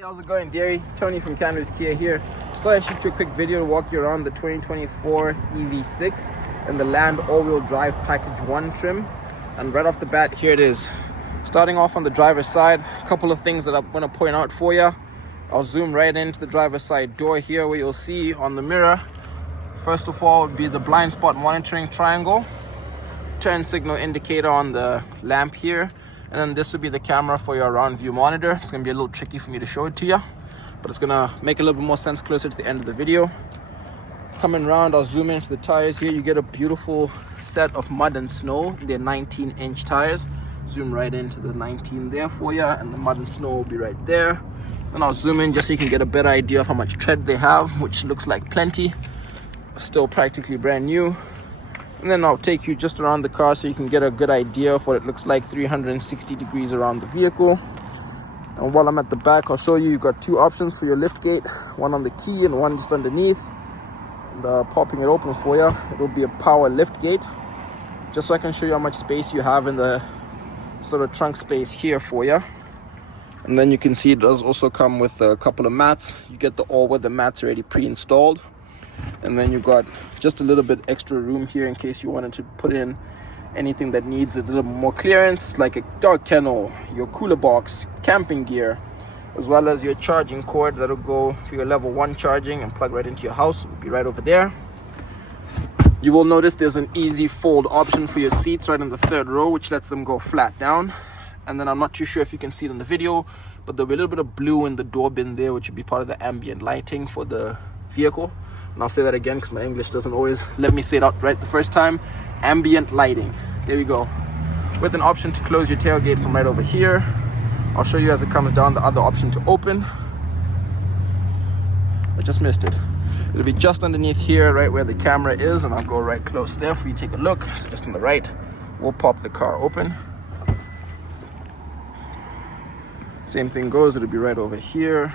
Hey, how's it going, dearie? Tony from Canada's Kia here. So I shoot you a quick video to walk you around the 2024 EV6 and the Land all-wheel drive package 1 trim. And right off the bat, here it is. Starting off on the driver's side, a couple of things that I want to point out for you. I'll zoom right into the driver's side door here, where you'll see on the mirror, first of all, would be the blind spot monitoring triangle, turn signal indicator on the lamp here, and then this would be the camera for your around view monitor. It's going to be a little tricky for me to show it to you, but it's going to make a little bit more sense closer to the end of the video. Coming around, I'll zoom into the tires here. You get a beautiful set of mud and snow. They're 19-inch tires. Zoom right into the 19 there for you, and the mud and snow will be right there. And I'll zoom in just so you can get a better idea of how much tread they have, which looks like plenty. Still practically brand new. And then I'll take you just around the car so you can get a good idea of what it looks like 360 degrees around the vehicle. And while I'm at the back, I'll show you, you've got two options for your lift gate, one on the key and one just underneath. And popping it open for you, it'll be a power lift gate, just so I can show you how much space you have in the sort of trunk space here for you. And then you can see it does also come with a couple of mats. You get the all-weather mats already pre-installed. And then you've got just a little bit extra room here in case you wanted to put in anything that needs a little more clearance, like a dog kennel, your cooler box, camping gear, as well as your charging cord that'll go for your level 1 charging and plug right into your house. It'll be right over there. You will notice there's an easy fold option for your seats right in the third row, which lets them go flat down. And then I'm not too sure if you can see it in the video, but there'll be a little bit of blue in the door bin there, which would be part of the ambient lighting for the vehicle. And I'll say that again because my English doesn't always let me say it out right the first time. Ambient lighting. There we go. With an option to close your tailgate from right over here. I'll show you as it comes down the other option to open. I just missed it. It'll be just underneath here, right where the camera is, and I'll go right close there for you to take a look. So just on the right, we'll pop the car open. Same thing goes, it'll be right over here,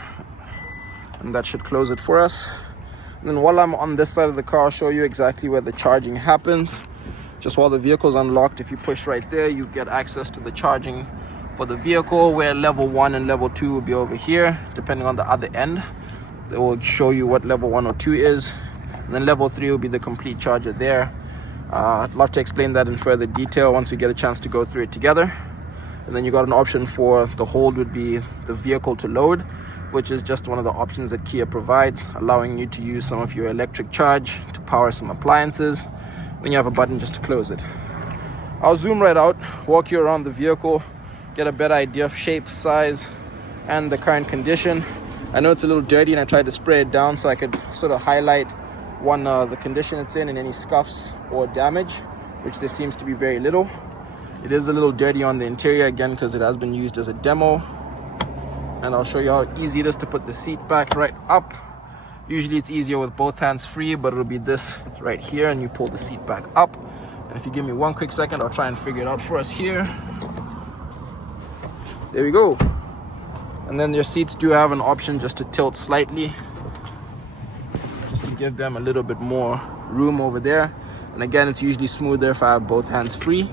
and that should close it for us. And then while I'm on this side of the car, I'll show you exactly where the charging happens. Just while the vehicle's unlocked, if you push right there, you get access to the charging for the vehicle, where level 1 and level 2 will be over here, depending on the other end. They will show you what level 1 or 2 is. And then level 3 will be the complete charger there. I'd love to explain that in further detail once we get a chance to go through it together. And then you got an option for the hold would be the vehicle to load, which is just one of the options that Kia provides, allowing you to use some of your electric charge to power some appliances. Then you have a button just to close it. I'll zoom right out, walk you around the vehicle, get a better idea of shape, size, and the current condition. I know it's a little dirty and I tried to spray it down so I could sort of highlight the condition it's in and any scuffs or damage, which there seems to be very little. It is a little dirty on the interior, again, because it has been used as a demo. And I'll show you how easy it is to put the seat back right up. Usually it's easier with both hands free, but it'll be this right here, and you pull the seat back up. And if you give me one quick second, I'll try and figure it out for us here. There we go. And then your seats do have an option just to tilt slightly, just to give them a little bit more room over there. And again, it's usually smoother if I have both hands free.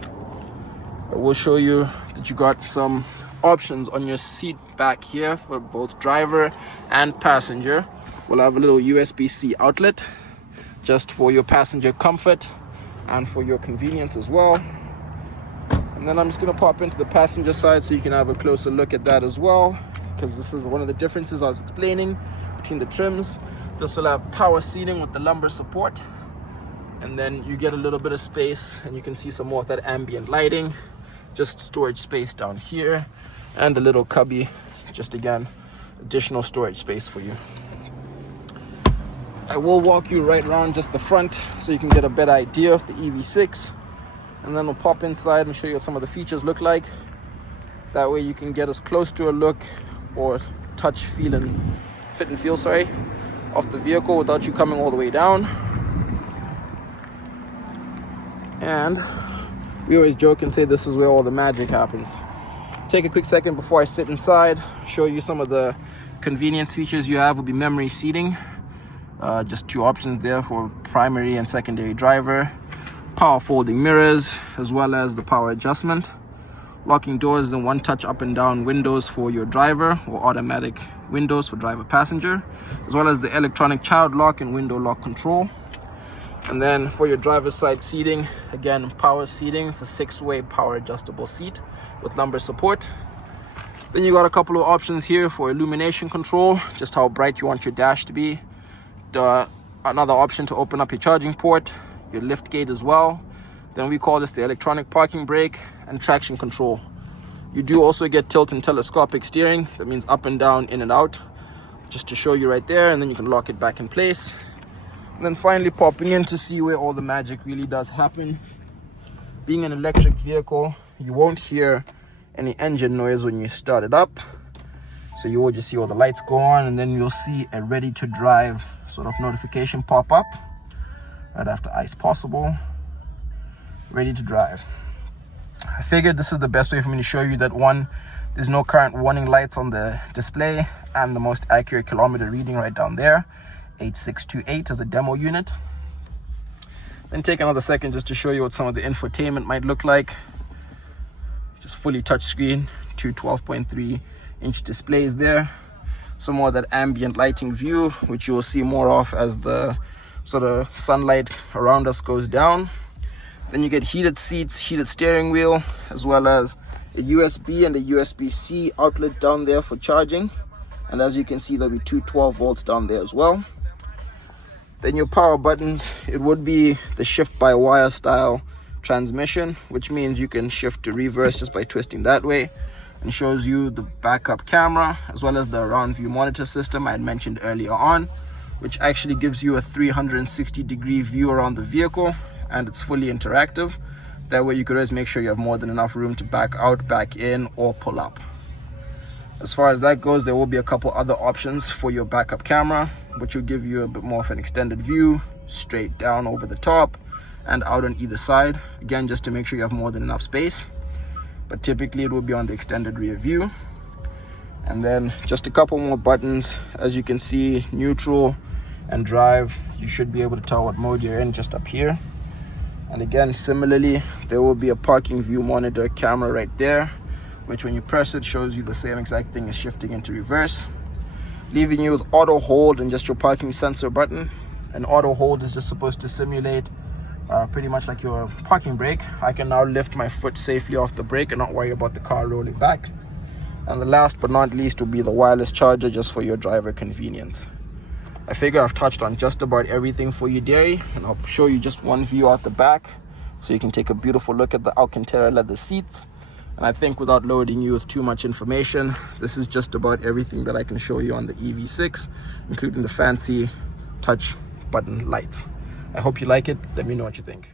I will show you that you got some options on your seat back here for both driver and passenger. We'll have a little USB-C outlet just for your passenger comfort and for your convenience as well. And then I'm just going to pop into the passenger side so you can have a closer look at that as well, because this is one of the differences I was explaining between the trims. This will have power seating with the lumbar support, and then you get a little bit of space, and you can see some more of that ambient lighting. Just storage space down here, and a little cubby, just again, additional storage space for you. I will walk you right around just the front so you can get a better idea of the EV6, and then we'll pop inside and show you what some of the features look like. That way you can get as close to a look or touch, feel, and fit and feel, of the vehicle without you coming all the way down. And we always joke and say this is where all the magic happens. Take a quick second before I sit inside, show you some of the convenience features you have. Will be memory seating, just two options there for primary and secondary driver, power folding mirrors, as well as the power adjustment. locking doors and one touch up and down windows for your driver, or automatic windows for driver passenger, as well as the electronic child lock and window lock control. And then for your driver's side seating, again, power seating. It's a 6-way power adjustable seat with lumbar support. Then you got a couple of options here for illumination control, just how bright you want your dash to be. Another option to open up your charging port, your lift gate as well. Then we call this the electronic parking brake and traction control. You do also get tilt and telescopic steering. That means up and down, in and out, just to show you right there, and then you can lock it back in place. And then finally popping in to see where all the magic really does happen. Being an electric vehicle, you won't hear any engine noise when you start it up. So you will just see all the lights go on, and then you'll see a ready to drive sort of notification pop up right after ice possible. Ready to drive. I figured this is the best way for me to show you that, one, there's no current warning lights on the display, and the most accurate kilometer reading right down there, 8628 as a demo unit. Then take another second just to show you what some of the infotainment might look like. Just fully touchscreen, two 12.3-inch displays there. Some more of that ambient lighting view, which you will see more of as the sort of sunlight around us goes down. Then you get heated seats, heated steering wheel, as well as a USB and a USB-C outlet down there for charging. And as you can see, there'll be two 12 volts down there as well. Then your power buttons, it would be the shift by wire style transmission, which means you can shift to reverse just by twisting that way, and shows you the backup camera as well as the around view monitor system I had mentioned earlier on, which actually gives you a 360-degree view around the vehicle, and it's fully interactive. That way you could always make sure you have more than enough room to back out, back in, or pull up. As far as that goes, there will be a couple other options for your backup camera, which will give you a bit more of an extended view, straight down over the top and out on either side, again just to make sure you have more than enough space. But typically it will be on the extended rear view. And then just a couple more buttons. As you can see, neutral and drive, you should be able to tell what mode you're in just up here. And again, similarly, there will be a parking view monitor camera right there, which when you press it shows you the same exact thing as shifting into reverse, leaving you with auto hold and just your parking sensor button. And auto hold is just supposed to simulate pretty much like your parking brake. I can now lift my foot safely off the brake and not worry about the car rolling back. And the last but not least will be the wireless charger, just for your driver convenience. I figure I've touched on just about everything for you, Derry, and I'll show you just one view out the back so you can take a beautiful look at the Alcantara leather seats. And I think without loading you with too much information, this is just about everything that I can show you on the EV6, including the fancy touch button lights. I hope you like it. Let me know what you think.